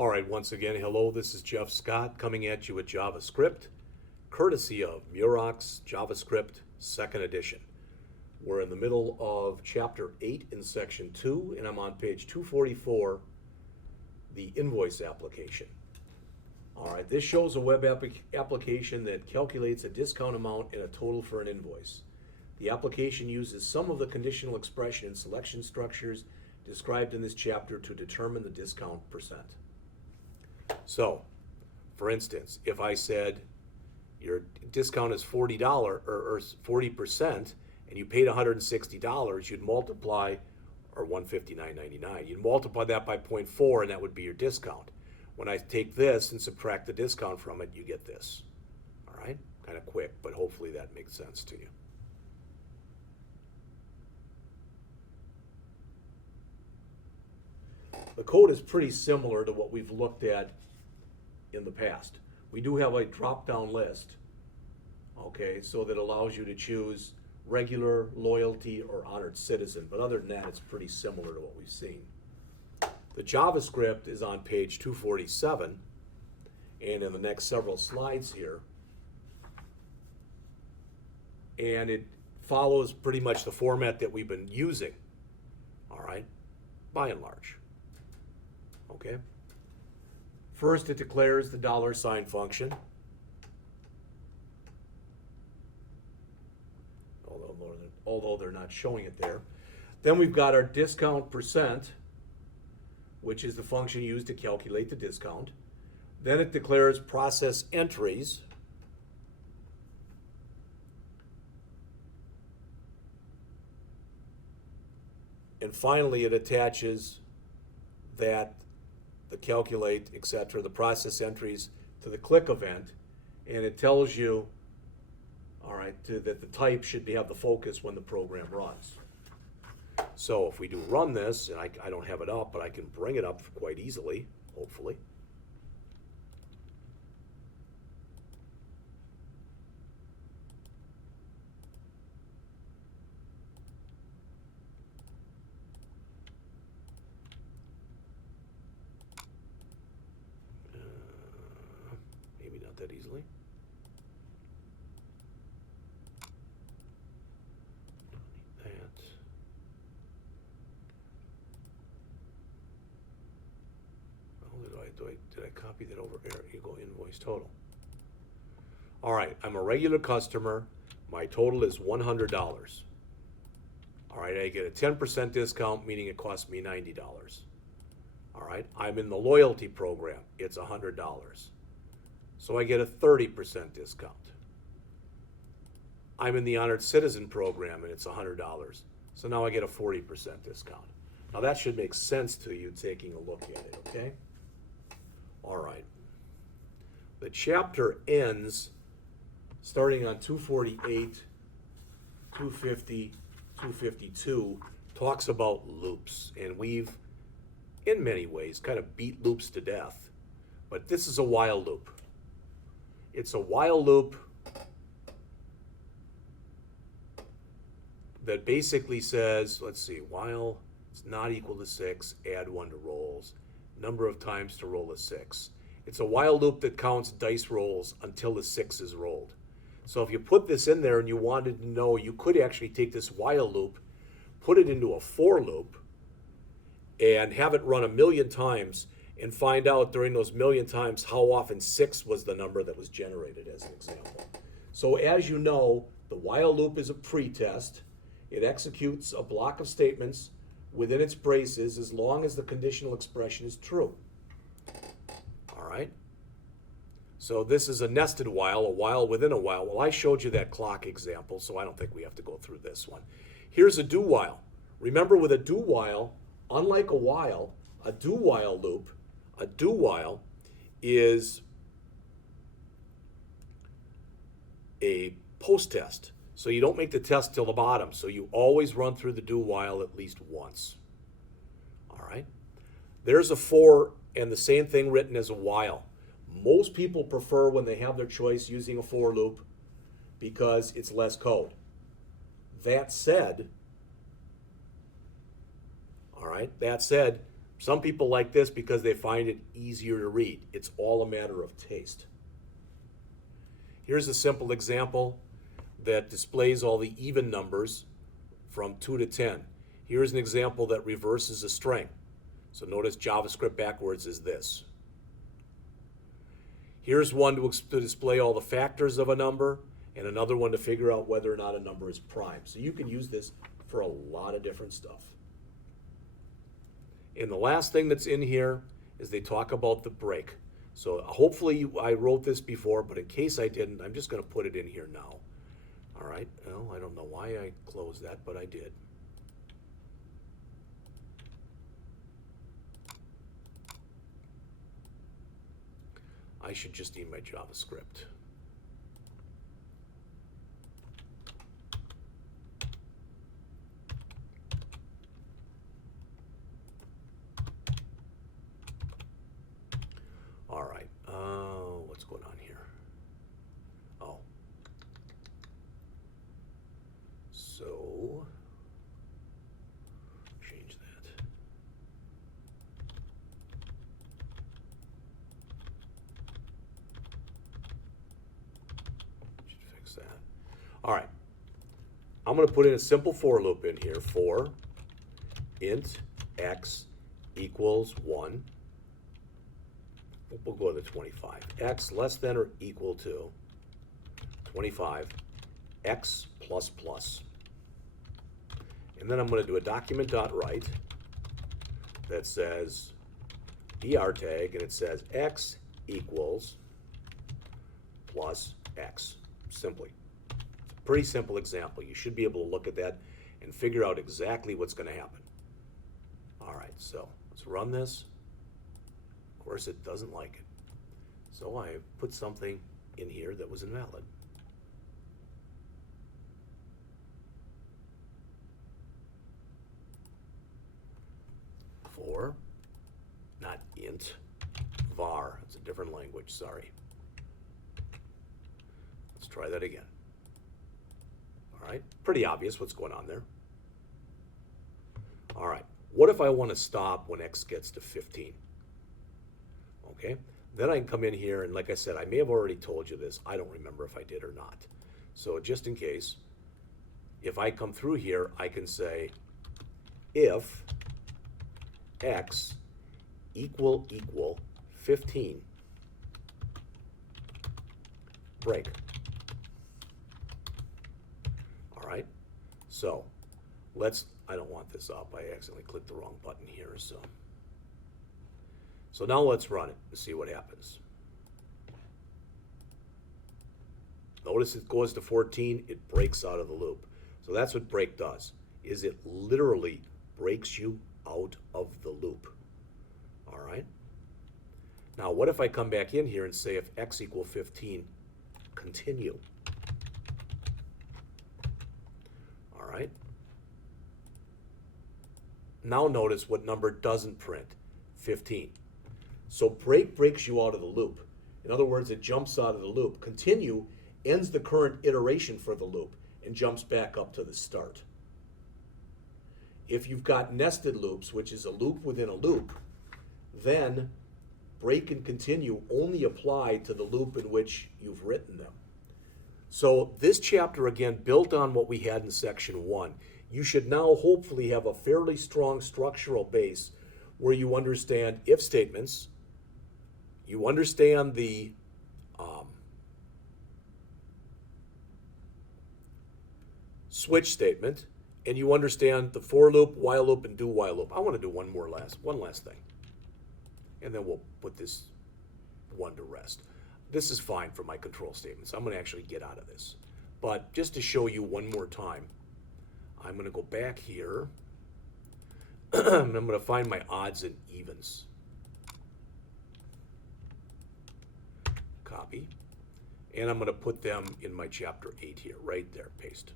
All right, once again, hello, this is Jeff Scott coming at you with JavaScript, courtesy of Murox JavaScript 2nd edition. We're in the middle of Chapter 8 in Section 2, and I'm on page 244, the Invoice Application. All right, this shows a web application that calculates a discount amount and a total for an invoice. The application uses some of the conditional expression and selection structures described in this chapter to determine the discount percent. So, for instance, if I said your discount is $40 or 40% and you paid $160, you'd multiply, or $159.99, you'd multiply that by 0.4 and that would be your discount. When I take this and subtract the discount from it, you get this. All right? Kind of quick, but hopefully that makes sense to you. The code is pretty similar to what we've looked at in the past. We do have a drop-down list, okay, so that allows you to choose regular, loyalty, or honored citizen. But other than that, it's pretty similar to what we've seen. The JavaScript is on page 247, and in the next several slides here, and it follows pretty much the format that we've been using, all right, by and large. Okay. First, it declares the $sign function. Although they're not showing it there. Then we've got our discount percent, which is the function used to calculate the discount. Then it declares process entries. And finally, it attaches that the calculate, etc., the process entries to the click event, and it tells you, all right, that the type should have the focus when the program runs. So if we do run this, and I don't have it up, but I can bring it up quite easily, hopefully. Maybe not that easily. Did I copy that over there? You go invoice total. All right, I'm a regular customer. My total is $100. All right, I get a 10% discount, meaning it costs me $90. All right, I'm in the loyalty program. It's $100. So I get a 30% discount. I'm in the honored citizen program and it's $100. So now I get a 40% discount. Now that should make sense to you taking a look at it, okay? All right. The chapter ends starting on 248, 250, 252, talks about loops. And we've, in many ways, kind of beat loops to death. But this is a while loop. It's a while loop that basically says, let's see, while it's not equal to 6, add 1 to rolls. Number of times to roll a 6. It's a while loop that counts dice rolls until the 6 is rolled. So if you put this in there and you wanted to know, you could actually take this while loop, put it into a for loop, and have it run 1,000,000 times and find out during those 1,000,000 times how often 6 was the number that was generated, as an example. So as you know, the while loop is a pretest. It executes a block of statements within its braces as long as the conditional expression is true. All right? So this is a nested while, a while within a while. Well, I showed you that clock example, so I don't think we have to go through this one. Here's a do while. Remember, with a do while, unlike a while loop, a do while is a post test. So you don't make the test till the bottom. So you always run through the do while at least once. All right? There's a for and the same thing written as a while. Most people prefer, when they have their choice, using a for loop because it's less code. That said, all right, that said, Some people like this because they find it easier to read. It's all a matter of taste. Here's a simple example that displays all the even numbers from 2 to 10. Here's an example that reverses a string. So notice JavaScript backwards is this. Here's one to display all the factors of a number, and another one to figure out whether or not a number is prime. So you can use this for a lot of different stuff. And the last thing that's in here is they talk about the break. So hopefully I wrote this before, but in case I didn't, I'm just going to put it in here now. All right, well, I don't know why I closed that, but I did. I should just need my JavaScript. All right, what's going on here? Oh. So, change that. Should fix that. All right, I'm going to put in a simple for loop in here. For int x equals 1. We'll go to 25. X less than or equal to 25, x plus plus. And then I'm going to do a document.write that says BR tag, and it says x equals plus x. Simply. It's a pretty simple example. You should be able to look at that and figure out exactly what's going to happen. All right, so let's run this. Of course, it doesn't like it. So I put something in here that was invalid. For, not int, var. It's a different language, sorry. Let's try that again. All right, pretty obvious what's going on there. All right, what if I want to stop when x gets to 15? Okay, then I can come in here, and like I said, I may have already told you this. I don't remember if I did or not. So just in case, if I come through here, I can say if x equal 15, break. All right, so I don't want this up. I accidentally clicked the wrong button here, So now let's run it and see what happens. Notice it goes to 14, it breaks out of the loop. So that's what break does, is it literally breaks you out of the loop. All right? Now what if I come back in here and say if x equal 15, continue. All right? Now notice what number doesn't print, 15. So break breaks you out of the loop. In other words, it jumps out of the loop. Continue ends the current iteration for the loop and jumps back up to the start. If you've got nested loops, which is a loop within a loop, then break and continue only apply to the loop in which you've written them. So this chapter, again, built on what we had in section 1. You should now hopefully have a fairly strong structural base where you understand if statements, you understand the switch statement, and you understand the for loop, while loop, and do while loop. I want to do one last thing. And then we'll put this one to rest. This is fine for my control statements. I'm going to actually get out of this. But just to show you one more time, I'm going to go back here, and I'm going to find my odds and evens. Copy. And I'm going to put them in my chapter 8 here, right there, paste.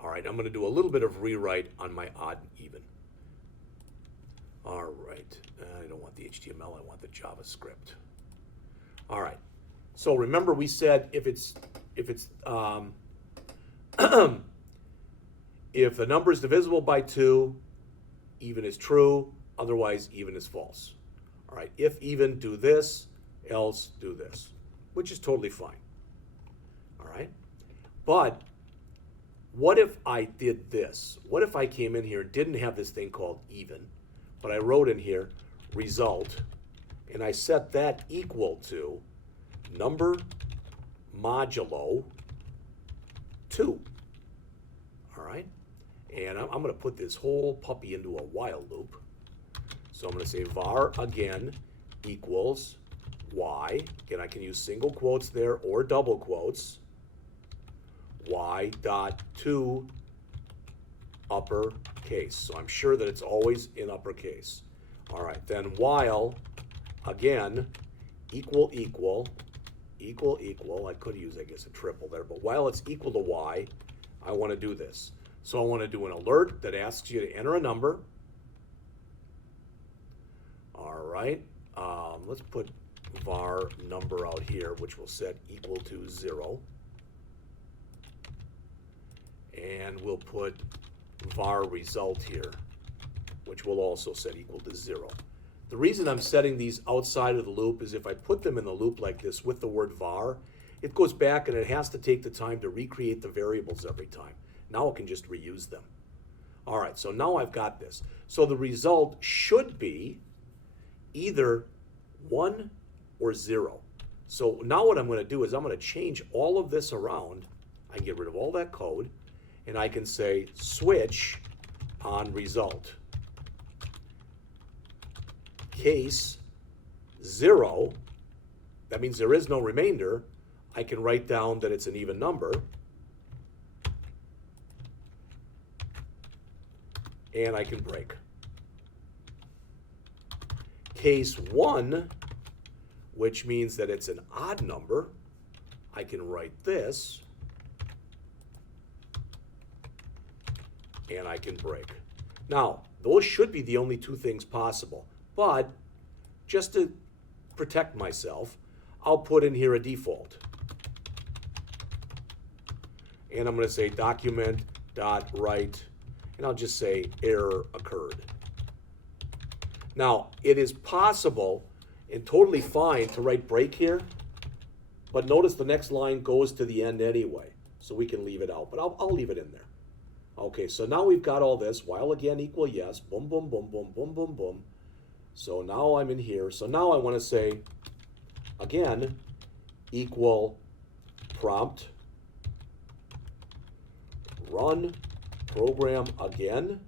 All right, I'm going to do a little bit of rewrite on my odd and even. All right, I don't want the HTML, I want the JavaScript. All right, so remember we said if the number is divisible by 2, even is true, Otherwise, even is false. All right, if even, do this, else do this, which is totally fine. All right, but what if I did this? What if I came in here and didn't have this thing called even, but I wrote in here result, and I set that equal to number modulo 2. All right, and I'm going to put this whole puppy into a while loop. So I'm going to say var again equals y. Again, I can use single quotes there or double quotes. Y dot to uppercase. So I'm sure that it's always in uppercase. All right, then while again equal. I could use, I guess, a triple there, but while it's equal to y, I want to do this. So I want to do an alert that asks you to enter a number. All right, let's put var number out here, which will set equal to 0. And we'll put var result here, which will also set equal to 0. The reason I'm setting these outside of the loop is if I put them in the loop like this with the word var, it goes back and it has to take the time to recreate the variables every time. Now it can just reuse them. All right, so now I've got this. So the result should be either 1 or 0. So now what I'm going to do is I'm going to change all of this around. I can get rid of all that code, and I can say switch on result. Case 0, that means there is no remainder. I can write down that it's an even number. And I can break. Case 1, which means that it's an odd number, I can write this, and I can break. Now, those should be the only two things possible, but just to protect myself, I'll put in here a default. And I'm going to say document.write, and I'll just say error occurred. Now, it is possible and totally fine to write break here, but notice the next line goes to the end anyway, so we can leave it out, but I'll leave it in there. Okay, so now we've got all this, while again equal yes, boom, boom, boom, boom, boom, boom, boom. So now I'm in here, so now I want to say, again, equal prompt, run program again,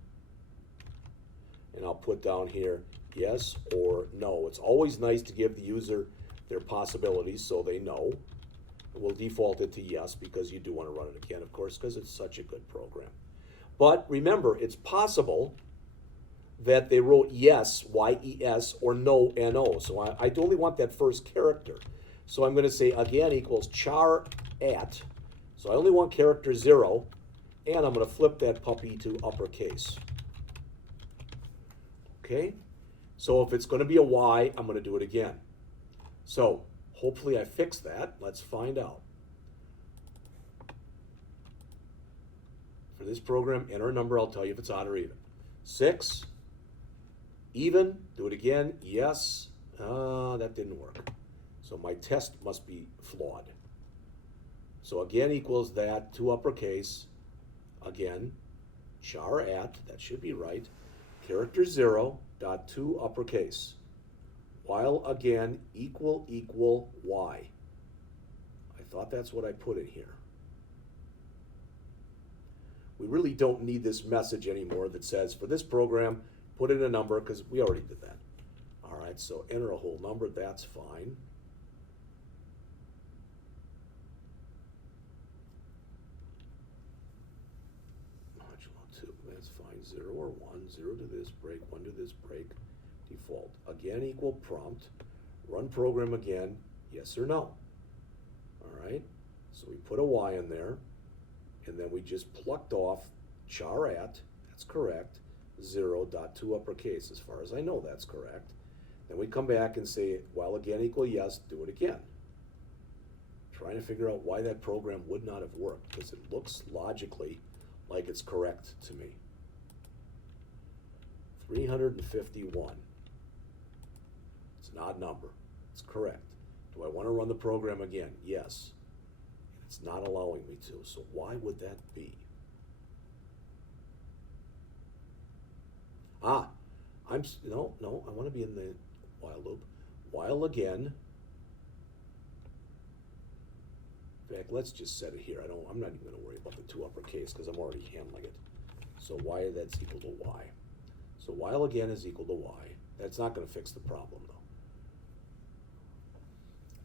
and I'll put down here yes or no. It's always nice to give the user their possibilities so they know. We'll default it to yes because you do want to run it again, of course, because it's such a good program. But remember, it's possible that they wrote yes, Y-E-S, or no, N-O. So I only want that first character. So I'm going to say again equals char at. So I only want character 0, and I'm going to flip that puppy to uppercase. Okay? So if it's going to be a Y, I'm going to do it again. So hopefully I fixed that. Let's find out. For this program, enter a number. I'll tell you if it's odd or even. 6. Even. Do it again. Yes. That didn't work. So my test must be flawed. So again equals that, to uppercase. Again, char at, that should be right. Character 0, dot to uppercase. While again equal y. I thought that's what I put in here. We really don't need this message anymore that says, for this program, put in a number, because we already did that. All right, so enter a whole number, that's fine. Modulo 2, that's fine. 0 or 1, 0 to this, break, 1 to this, break, default. Again equal prompt, run program again, yes or no. All right, so we put a Y in there. And then we just plucked off char at, that's correct, 0, dot to uppercase. As far as I know, that's correct. Then we come back and say, while again equal yes, do it again. Trying to figure out why that program would not have worked, because it looks logically like it's correct to me. 351. It's an odd number. It's correct. Do I want to run the program again? Yes. It's not allowing me to, so why would that be? No, I want to be in the while loop. While again. In fact, let's just set it here. I'm not even going to worry about the 2 uppercase because I'm already handling it. So y, that's equal to y. So while again is equal to y. That's not going to fix the problem though.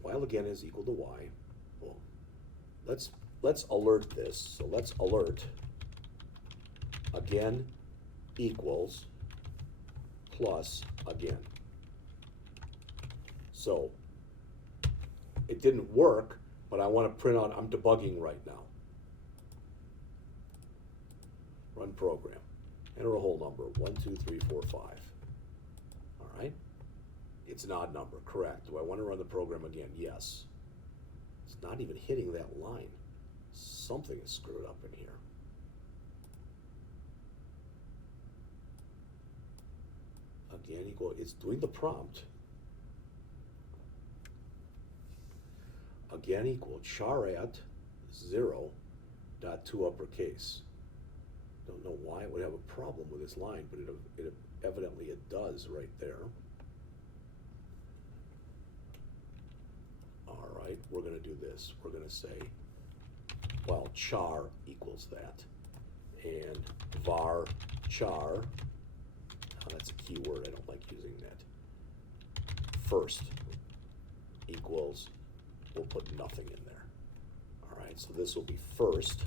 While again is equal to y. Boom. Let's alert this. So let's alert again equals plus again. So it didn't work, but I want to print out, I'm debugging right now. Run program. Enter a whole number, 1, 2, 3, 4, 5. All right? It's an odd number, correct. Do I want to run the program again? Yes. It's not even hitting that line. Something is screwed up in here. Again equal, it's doing the prompt. Again equal char at 0 dot 2 uppercase. Don't know why it would have a problem with this line, but it evidently it does right there. All right, we're going to do this. We're going to say, well, char equals that, and var char. That's a keyword. I don't like using that. First equals. We'll put nothing in there. All right, so this will be first,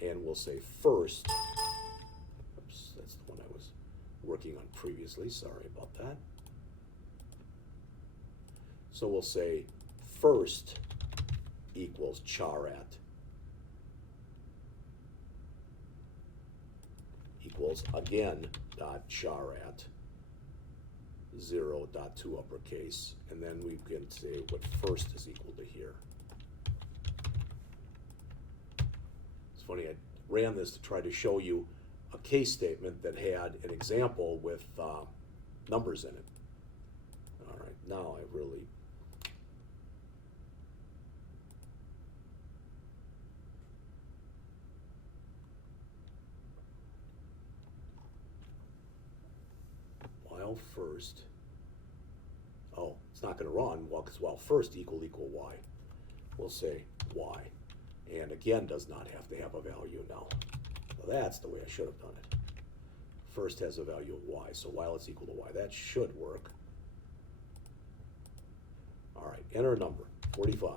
and we'll say first. Oops, that's the one I was working on previously. Sorry about that. So we'll say first equals char at equals again dot char at 0 dot 2 uppercase, and then we can say what first is equal to here. It's funny, I ran this to try to show you a case statement that had an example with numbers in it. All right, now I really while first, oh, it's not going to run, well, because while first equal y. We'll say y. And again does not have to have a value now. Well, that's the way I should have done it. First has a value of y, so while it's equal to y. That should work. All right, enter a number, 45.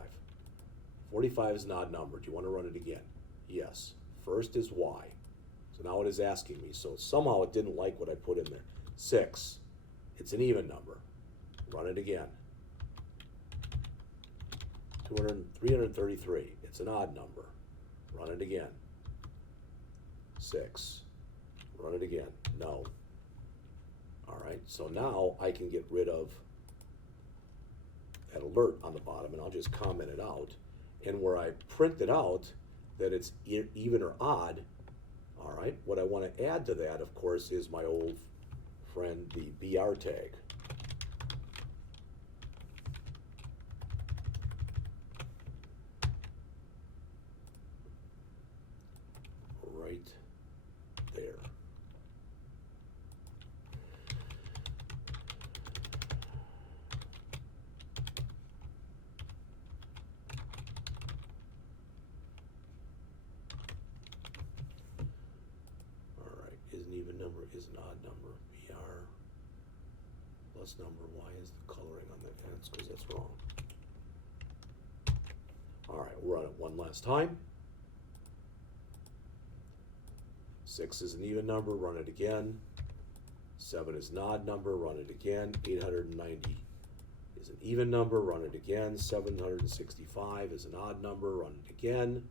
45 is an odd number. Do you want to run it again? Yes. First is y. So now it is asking me. So somehow it didn't like what I put in there. 6. It's an even number. Run it again. 333. It's an odd number. Run it again. 6. Run it again. No. All right, so now I can get rid of that alert on the bottom, and I'll just comment it out. And where I print it out that it's even or odd, all right, what I want to add to that, of course, is my old friend, the BR tag. Right there. All right, is an even number, is an odd number. BR plus number, why is the coloring on that? That's because that's wrong. All right, we'll run it one last time. 6 is an even number, run it again. 7 is an odd number, run it again. 890 is an even number, run it again. 765 is an odd number, run it again.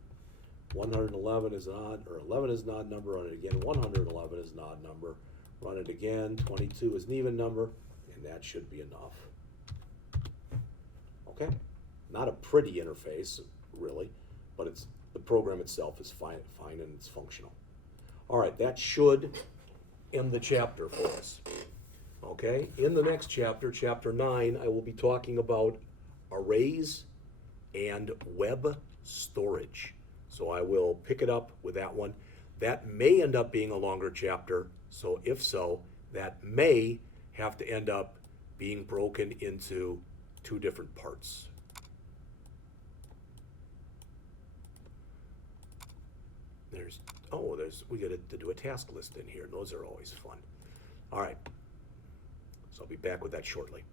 111 is an odd, or 11 is an odd number, run it again. 111 is an odd number, run it again. 22 is an even number, and that should be enough. Okay? Not a pretty interface, really, but it's the program itself is fine and it's functional. All right, that should end the chapter for us. Okay, in the next chapter, chapter 9, I will be talking about arrays and web storage. So I will pick it up with that one. That may end up being a longer chapter, so if so, that may have to end up being broken into 2 different parts. We got to do a task list in here. Those are always fun. All right, so I'll be back with that shortly.